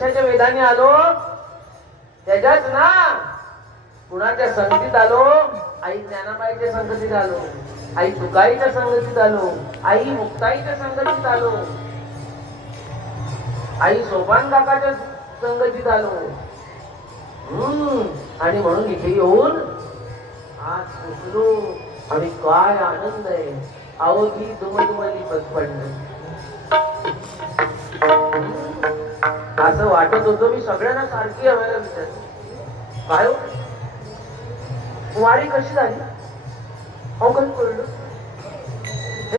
कशाच्या वेदाने आलो? त्याच्याच ना. कुणाच्या संगतीत आलो? आई ज्ञानाबाईच्या संगतीत आलो, आई तुकाईच्या संगतीत आलो, आई मुक्ताईच्या संगतीत आलो, आई सोपान काकाच्या संगतीत आलो. आणि म्हणून इथे येऊन आज पोचलो. आणि काय आनंद आहे. अवघी दुमदुमली पडणं. असं वाटत होतं मी सगळ्यांना सारखी हवायला विचारतो, काय हो वारी कशी झाली? अहो कधी कळलं?